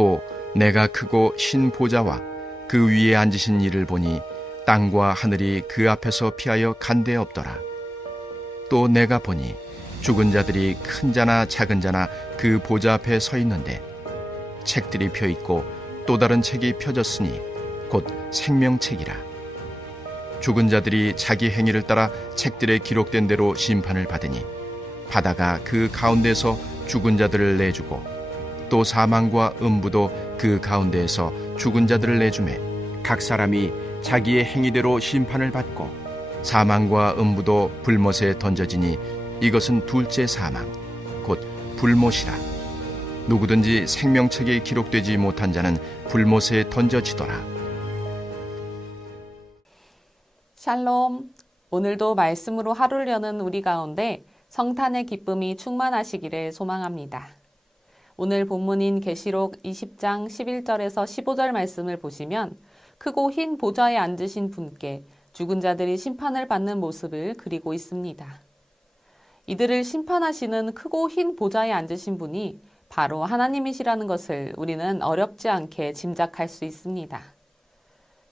또 내가 크고 신 보좌와 그 위에 앉으신 이를 보니 땅과 하늘이 그 앞에서 피하여 간데 없더라. 또 내가 보니 죽은 자들이 큰 자나 작은 자나 그 보좌 앞에 서 있는데 책들이 펴 있고 또 다른 책이 펴졌으니 곧 생명책이라. 죽은 자들이 자기 행위를 따라 책들에 기록된 대로 심판을 받으니 바다가 그 가운데서 죽은 자들을 내주고 또 사망과 음부도 그 가운데에서 죽은 자들을 내주매 각 사람이 자기의 행위대로 심판을 받고 사망과 음부도 불못에 던져지니 이것은 둘째 사망 곧 불못이라. 누구든지 생명책에 기록되지 못한 자는 불못에 던져지더라. 샬롬. 오늘도 말씀으로 하루를 여는 우리 가운데 성탄의 기쁨이 충만하시기를 소망합니다. 오늘 본문인 계시록 20장 11절에서 15절 말씀을 보시면 크고 흰 보좌에 앉으신 분께 죽은 자들이 심판을 받는 모습을 그리고 있습니다. 이들을 심판하시는 크고 흰 보좌에 앉으신 분이 바로 하나님이시라는 것을 우리는 어렵지 않게 짐작할 수 있습니다.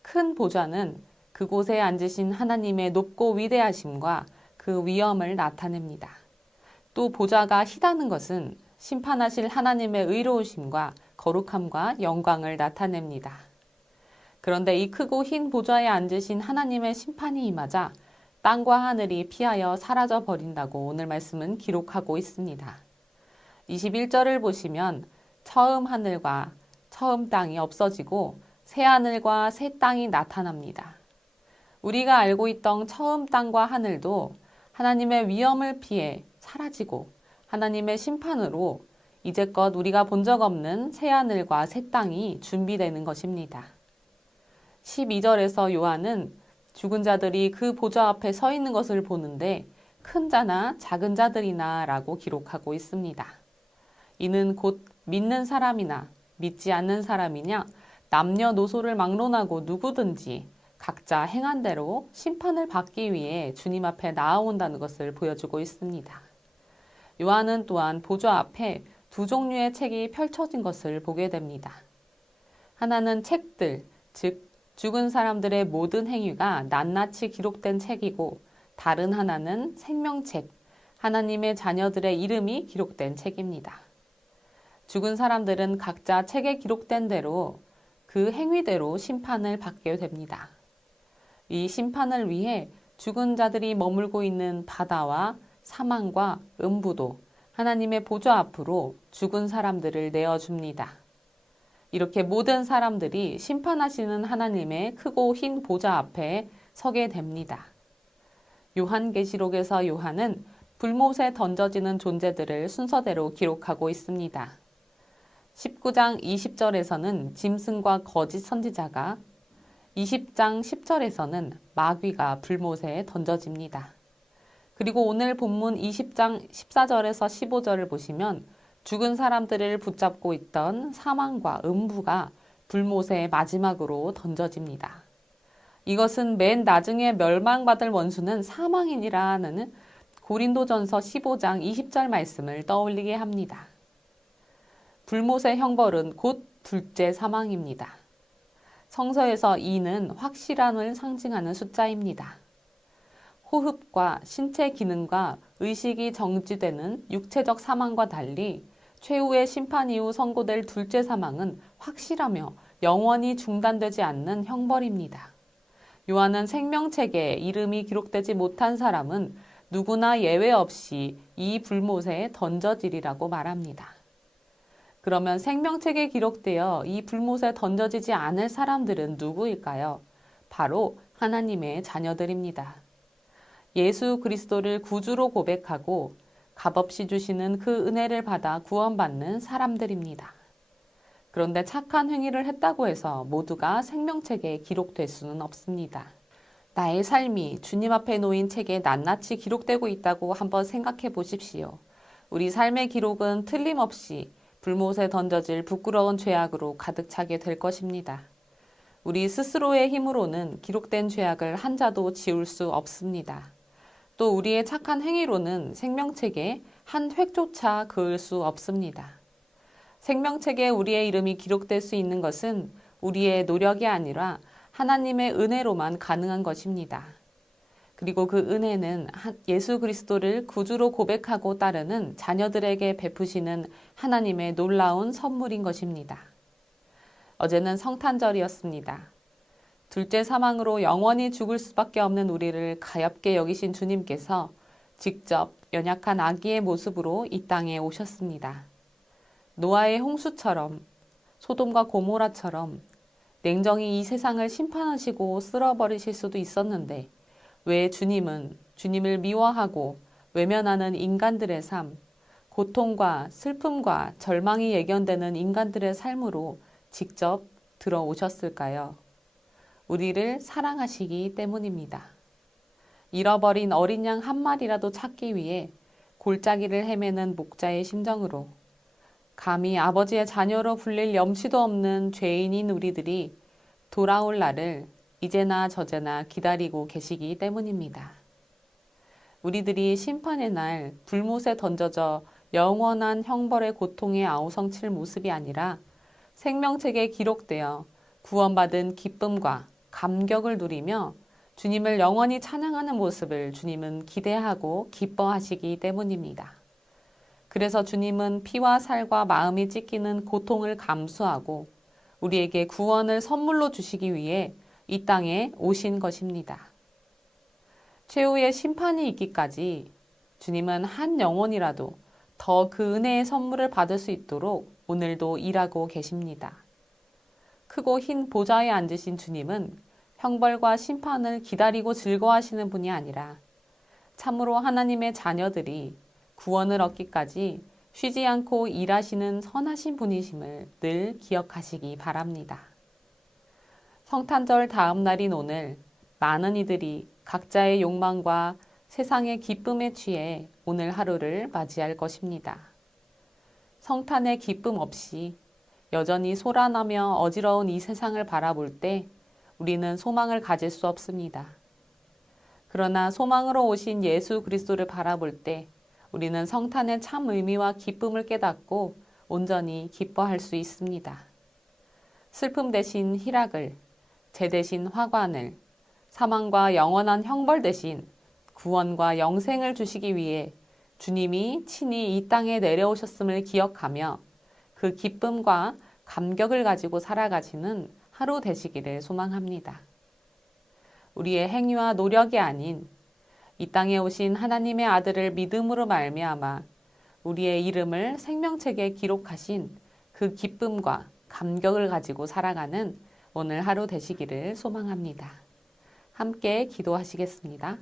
큰 보좌는 그곳에 앉으신 하나님의 높고 위대하심과 그 위엄을 나타냅니다. 또 보좌가 희다는 것은 심판하실 하나님의 의로우심과 거룩함과 영광을 나타냅니다. 그런데 이 크고 흰 보좌에 앉으신 하나님의 심판이 임하자 땅과 하늘이 피하여 사라져 버린다고 오늘 말씀은 기록하고 있습니다. 21절을 보시면 처음 하늘과 처음 땅이 없어지고 새 하늘과 새 땅이 나타납니다. 우리가 알고 있던 처음 땅과 하늘도 하나님의 위엄을 피해 사라지고 하나님의 심판으로 이제껏 우리가 본 적 없는 새 하늘과 새 땅이 준비되는 것입니다. 12절에서 요한은 죽은 자들이 그 보좌 앞에 서 있는 것을 보는데 큰 자나 작은 자들이나 라고 기록하고 있습니다. 이는 곧 믿는 사람이나 믿지 않는 사람이냐 남녀노소를 막론하고 누구든지 각자 행한 대로 심판을 받기 위해 주님 앞에 나아온다는 것을 보여주고 있습니다. 요한은 또한 보좌 앞에 두 종류의 책이 펼쳐진 것을 보게 됩니다. 하나는 책들, 즉 죽은 사람들의 모든 행위가 낱낱이 기록된 책이고 다른 하나는 생명책, 하나님의 자녀들의 이름이 기록된 책입니다. 죽은 사람들은 각자 책에 기록된 대로 그 행위대로 심판을 받게 됩니다. 이 심판을 위해 죽은 자들이 머물고 있는 바다와 사망과 음부도 하나님의 보좌 앞으로 죽은 사람들을 내어줍니다. 이렇게 모든 사람들이 심판하시는 하나님의 크고 흰 보좌 앞에 서게 됩니다. 요한계시록에서 요한은 불못에 던져지는 존재들을 순서대로 기록하고 있습니다. 19장 20절에서는 짐승과 거짓 선지자가, 20장 10절에서는 마귀가 불못에 던져집니다. 그리고 오늘 본문 20장 14절에서 15절을 보시면 죽은 사람들을 붙잡고 있던 사망과 음부가 불못에 마지막으로 던져집니다. 이것은 맨 나중에 멸망받을 원수는 사망이니라는 고린도전서 15장 20절 말씀을 떠올리게 합니다. 불못의 형벌은 곧 둘째 사망입니다. 성서에서 2는 확실함을 상징하는 숫자입니다. 호흡과 신체 기능과 의식이 정지되는 육체적 사망과 달리 최후의 심판 이후 선고될 둘째 사망은 확실하며 영원히 중단되지 않는 형벌입니다. 요한은 생명책에 이름이 기록되지 못한 사람은 누구나 예외 없이 이 불못에 던져지리라고 말합니다. 그러면 생명책에 기록되어 이 불못에 던져지지 않을 사람들은 누구일까요? 바로 하나님의 자녀들입니다. 예수 그리스도를 구주로 고백하고 값없이 주시는 그 은혜를 받아 구원받는 사람들입니다. 그런데 착한 행위를 했다고 해서 모두가 생명책에 기록될 수는 없습니다. 나의 삶이 주님 앞에 놓인 책에 낱낱이 기록되고 있다고 한번 생각해 보십시오. 우리 삶의 기록은 틀림없이 불못에 던져질 부끄러운 죄악으로 가득 차게 될 것입니다. 우리 스스로의 힘으로는 기록된 죄악을 한 자도 지울 수 없습니다. 또 우리의 착한 행위로는 생명책에 한 획조차 그을 수 없습니다. 생명책에 우리의 이름이 기록될 수 있는 것은 우리의 노력이 아니라 하나님의 은혜로만 가능한 것입니다. 그리고 그 은혜는 예수 그리스도를 구주로 고백하고 따르는 자녀들에게 베푸시는 하나님의 놀라운 선물인 것입니다. 어제는 성탄절이었습니다. 둘째 사망으로 영원히 죽을 수밖에 없는 우리를 가엾게 여기신 주님께서 직접 연약한 아기의 모습으로 이 땅에 오셨습니다. 노아의 홍수처럼, 소돔과 고모라처럼 냉정히 이 세상을 심판하시고 쓸어버리실 수도 있었는데 왜 주님을 미워하고 외면하는 인간들의 삶, 고통과 슬픔과 절망이 예견되는 인간들의 삶으로 직접 들어오셨을까요? 우리를 사랑하시기 때문입니다. 잃어버린 어린 양 한 마리라도 찾기 위해 골짜기를 헤매는 목자의 심정으로 감히 아버지의 자녀로 불릴 염치도 없는 죄인인 우리들이 돌아올 날을 이제나 저제나 기다리고 계시기 때문입니다. 우리들이 심판의 날 불못에 던져져 영원한 형벌의 고통에 아우성칠 모습이 아니라 생명책에 기록되어 구원받은 기쁨과 감격을 누리며 주님을 영원히 찬양하는 모습을 주님은 기대하고 기뻐하시기 때문입니다. 그래서 주님은 피와 살과 마음이 찢기는 고통을 감수하고 우리에게 구원을 선물로 주시기 위해 이 땅에 오신 것입니다. 최후의 심판이 있기까지 주님은 한 영혼이라도 더 그 은혜의 선물을 받을 수 있도록 오늘도 일하고 계십니다. 크고 흰 보좌에 앉으신 주님은 형벌과 심판을 기다리고 즐거워하시는 분이 아니라 참으로 하나님의 자녀들이 구원을 얻기까지 쉬지 않고 일하시는 선하신 분이심을 늘 기억하시기 바랍니다. 성탄절 다음 날인 오늘 많은 이들이 각자의 욕망과 세상의 기쁨에 취해 오늘 하루를 맞이할 것입니다. 성탄의 기쁨 없이 여전히 소란하며 어지러운 이 세상을 바라볼 때 우리는 소망을 가질 수 없습니다. 그러나 소망으로 오신 예수 그리스도를 바라볼 때 우리는 성탄의 참 의미와 기쁨을 깨닫고 온전히 기뻐할 수 있습니다. 슬픔 대신 희락을, 재 대신 화관을, 사망과 영원한 형벌 대신 구원과 영생을 주시기 위해 주님이 친히 이 땅에 내려오셨음을 기억하며 그 기쁨과 감격을 가지고 살아가시는 하루 되시기를 소망합니다. 우리의 행위와 노력이 아닌 이 땅에 오신 하나님의 아들을 믿음으로 말미암아 우리의 이름을 생명책에 기록하신 그 기쁨과 감격을 가지고 살아가는 오늘 하루 되시기를 소망합니다. 함께 기도하시겠습니다.